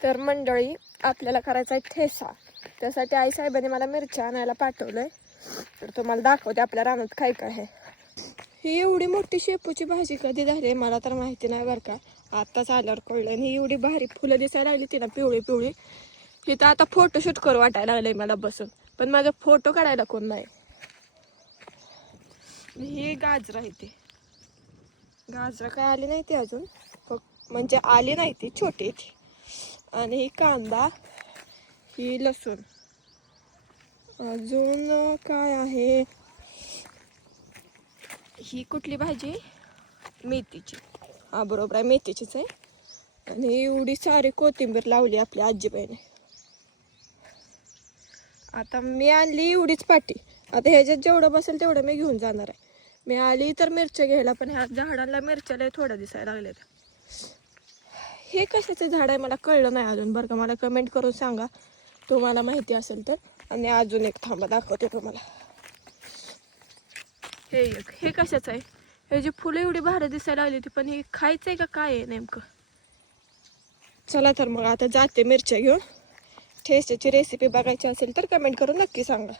तर मंडळी आपल्याला करायचा आहे ठेसा. त्यासाठी आई साहेबांनी मला मिरच्या आणायला पाठवलंय. तर तुम्हाला दाखवते आपल्या रानात काय काय आहे. ही एवढी मोठी शेपूची भाजी कधी झाली मला तर माहिती नाही बरं का. आत्ताच आल्यावर कळलं. आणि ही एवढी भारी फुलं दिसायला लागली ती ना, पिवळी पिवळी. ही तर आता फोटोशूट करू वाटायला लागलंय मला बसून, पण माझा फोटो काढायला कोण नाही. ही गाजरं आहे ती. गाजरं काय आली नाही ती अजून, म्हणजे आली नाही ती, छोटी ती. आणि ही कांदा, ही लसूण, अजून काय आहे, ही कुठली भाजी, मेथीची. हा बरोबर आहे, मेथीचीच आहे. आणि एवढी सारी कोथिंबीर लावली आपल्या आजीबाईने. आता मी आणली एवढीच पाटी. आता ह्याच्यात जेवढं बसेल तेवढं मी घेऊन जाणार आहे. मी आली तर मिरच्या घ्यायला, पण ह्या झाडांना मिरच्याला थोडं दिसायला लागले. हे कशाचं झाड आहे मला कळलं नाही अजून बरं का. मला कमेंट करून सांगा तुम्हाला माहिती असेल तर. आणि अजून एक थांबा दाखवते तुम्हाला. हे कशाचं आहे. हे जी फुलं एवढी भारी दिसायला लागली ती, पण हे खायचंय का काय आहे नेमकं. चला तर मग आता जाते मिरच्या घेऊन. ठेस्याची रेसिपी बघायची असेल तर कमेंट करून नक्की सांगा.